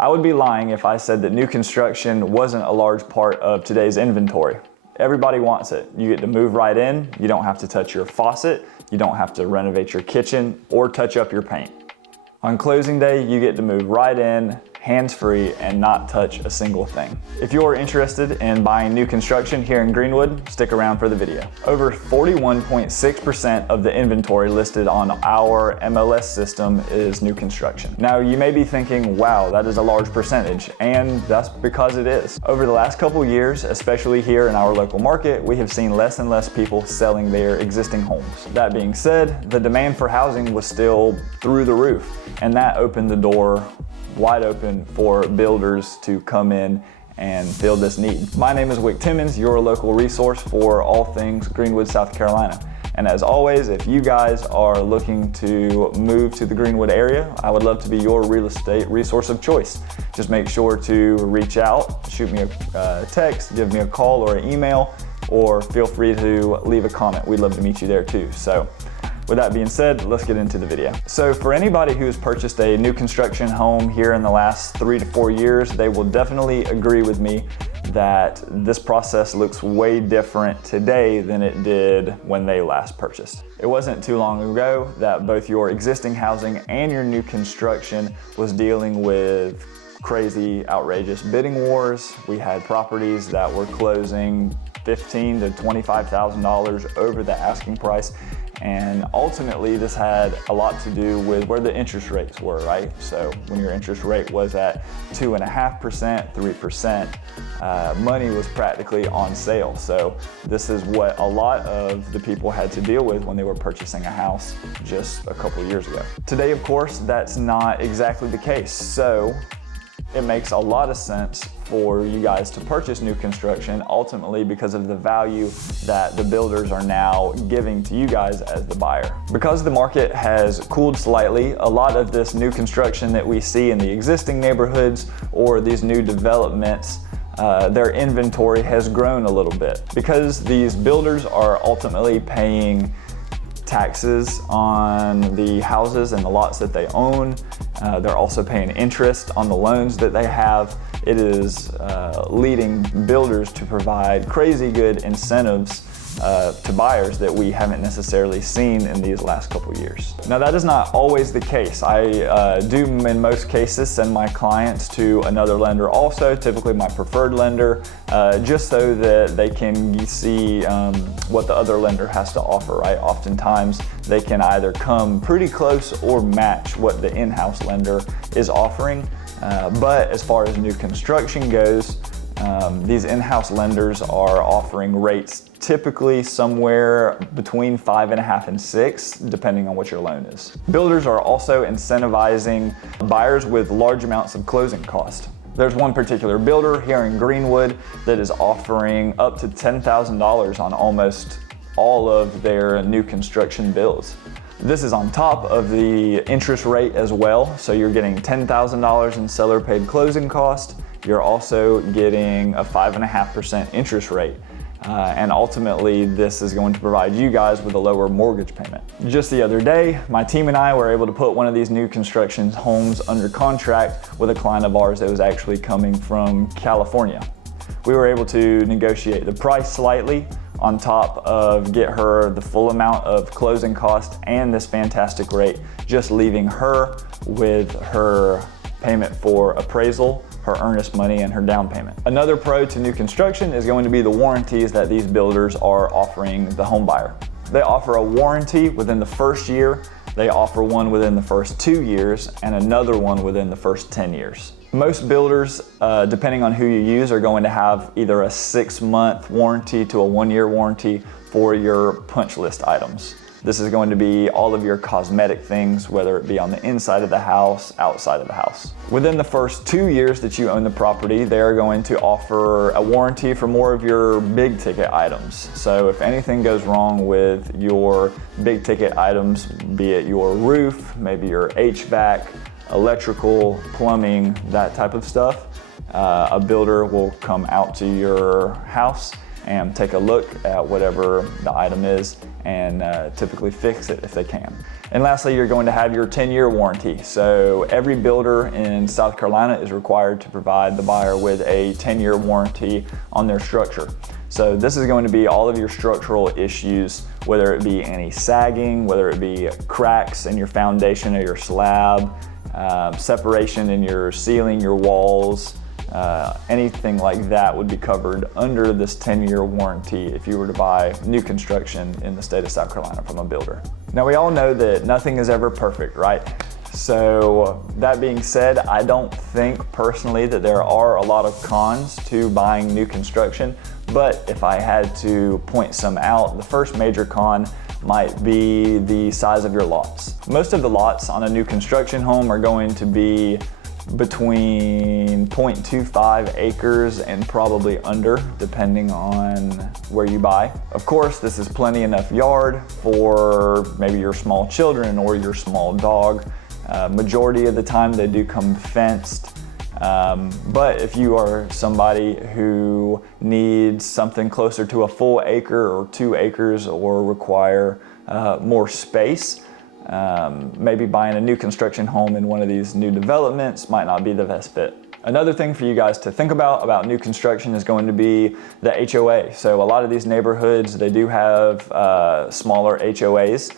I would be lying if I said that new construction wasn't a large part of today's inventory. Everybody wants it. You get to move right in. You don't have to touch your faucet. You don't have to renovate your kitchen or touch up your paint. On closing day, you get to move right in, hands-free, and not touch a single thing. If you're interested in buying new construction here in Greenwood, stick around for the video. Over 41.6% of the inventory listed on our MLS system is new construction. Now, you may be thinking, wow, that is a large percentage, and that's because it is. Over the last couple years, especially here in our local market, we have seen less and less people selling their existing homes. That being said, the demand for housing was still through the roof, and that opened the door wide open for builders to come in and fill this need. My name is Wick Timmons, your local resource for all things Greenwood, South Carolina. And as always, if you guys are looking to move to the Greenwood area, I would love to be your real estate resource of choice. Just make sure to reach out, shoot me a text, give me a call or an email, or feel free to leave a comment. We'd love to meet you there too. So, with that being said, let's get into the video. So for anybody who's purchased a new construction home here in the last 3 to 4 years, they will definitely agree with me that this process looks way different today than it did when they last purchased. It wasn't too long ago that both your existing housing and your new construction was dealing with crazy, outrageous bidding wars. We had properties that were closing $15,000 to $25,000 over the asking price. And ultimately, this had a lot to do with where the interest rates were, right? So when your interest rate was at 2.5%, 3%, money was practically on sale. So this is what a lot of the people had to deal with when they were purchasing a house just a couple years ago. Today, of course, that's not exactly the case. So it makes a lot of sense for you guys to purchase new construction, ultimately because of the value that the builders are now giving to you guys as the buyer. Because the market has cooled slightly, a lot of this new construction that we see in the existing neighborhoods or these new developments, their inventory has grown a little bit. Because these builders are ultimately paying taxes on the houses and the lots that they own. They're also paying interest on the loans that they have. It is leading builders to provide crazy good incentives to buyers that we haven't necessarily seen in these last couple years. Now, that is not always the case. I do in most cases send my clients to another lender also, typically my preferred lender, just so that they can see what the other lender has to offer, right? Oftentimes they can either come pretty close or match what the in-house lender is offering. But as far as new construction goes, these in-house lenders are offering rates typically somewhere between 5.5 and 6, depending on what your loan is. Builders are also incentivizing buyers with large amounts of closing cost. There's one particular builder here in Greenwood that is offering up to $10,000 on almost all of their new construction bills. This is on top of the interest rate as well. So you're getting $10,000 in seller paid closing cost. You're also getting a 5.5% interest rate. And ultimately, this is going to provide you guys with a lower mortgage payment. Just the other day, my team and I were able to put one of these new construction homes under contract with a client of ours that was actually coming from California. We were able to negotiate the price slightly on top of get her the full amount of closing cost and this fantastic rate, just leaving her with her payment for appraisal, her earnest money, and her down payment. Another pro to new construction is going to be the warranties that these builders are offering the home buyer. They offer a warranty within the first year, they offer one within the first 2 years, and another one within the first 10 years. Most builders, depending on who you use, are going to have either a 6-month warranty to a 1-year warranty for your punch list items. This is going to be all of your cosmetic things, whether it be on the inside of the house, outside of the house. Within the first 2 years that you own the property, they are going to offer a warranty for more of your big ticket items. So if anything goes wrong with your big ticket items, be it your roof, maybe your HVAC, electrical, plumbing, that type of stuff, a builder will come out to your house and take a look at whatever the item is and typically fix it if they can. And lastly, you're going to have your 10-year warranty. So every builder in South Carolina is required to provide the buyer with a 10-year warranty on their structure. So this is going to be all of your structural issues, whether it be any sagging, whether it be cracks in your foundation or your slab, separation in your ceiling, your walls, anything like that would be covered under this 10-year warranty if you were to buy new construction in the state of South Carolina from a builder. Now, we all know that nothing is ever perfect, right? So that being said, I don't think personally that there are a lot of cons to buying new construction, but if I had to point some out, the first major con might be the size of your lots. Most of the lots on a new construction home are going to be between 0.25 acres and probably under, depending on where you buy. Of course, this is plenty enough yard for maybe your small children or your small dog. Majority of the time they do come fenced. But if you are somebody who needs something closer to a full acre or 2 acres or require more space, maybe buying a new construction home in one of these new developments might not be the best fit. Another thing for you guys to think about new construction is going to be the HOA. So a lot of these neighborhoods, they do have smaller HOAs.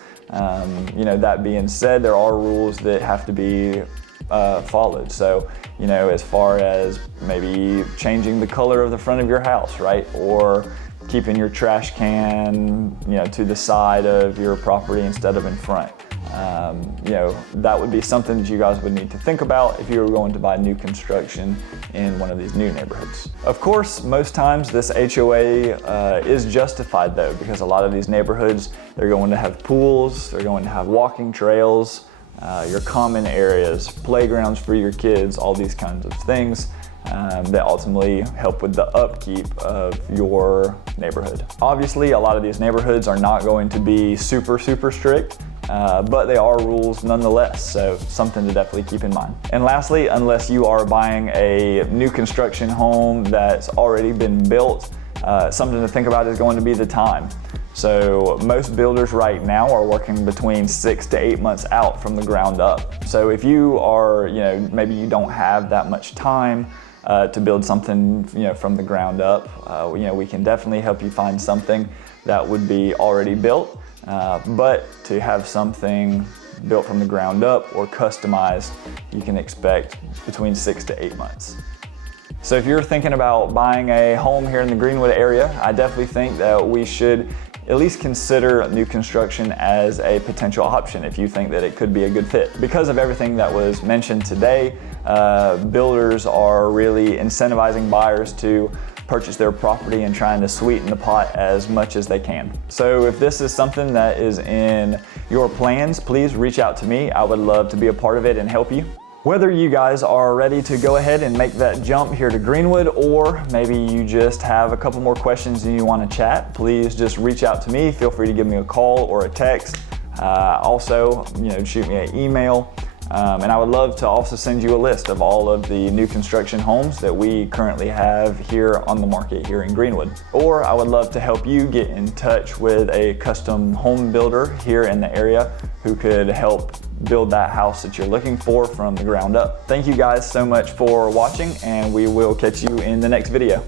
You know, that being said, there are rules that have to be followed. So, you know, as far as maybe changing the color of the front of your house, right? Or keeping your trash can, you know, to the side of your property instead of in front. You know, that would be something that you guys would need to think about if you were going to buy new construction in one of these new neighborhoods. Of course, most times this HOA is justified though, because a lot of these neighborhoods, they're going to have pools, they're going to have walking trails, your common areas, playgrounds for your kids, all these kinds of things that ultimately help with the upkeep of your neighborhood. Obviously, a lot of these neighborhoods are not going to be super strict, but they are rules nonetheless, so something to definitely keep in mind. And lastly, unless you are buying a new construction home that's already been built, something to think about is going to be the time. So most builders right now are working between 6 to 8 months out from the ground up. So if you are, you know, maybe you don't have that much time to build something, you know, from the ground up, you know, we can definitely help you find something that would be already built. But to have something built from the ground up or customized, you can expect between 6 to 8 months. So if you're thinking about buying a home here in the Greenwood area, I definitely think that we should at least consider new construction as a potential option if you think that it could be a good fit. Because of everything that was mentioned today, builders are really incentivizing buyers to purchase their property and trying to sweeten the pot as much as they can. So if this is something that is in your plans, please reach out to me. I would love to be a part of it and help you. Whether you guys are ready to go ahead and make that jump here to Greenwood, or maybe you just have a couple more questions and you want to chat, please just reach out to me. Feel free to give me a call or a text. Also, you know, shoot me an email. And I would love to also send you a list of all of the new construction homes that we currently have here on the market here in Greenwood. Or I would love to help you get in touch with a custom home builder here in the area who could help build that house that you're looking for from the ground up. Thank you guys so much for watching, and we will catch you in the next video.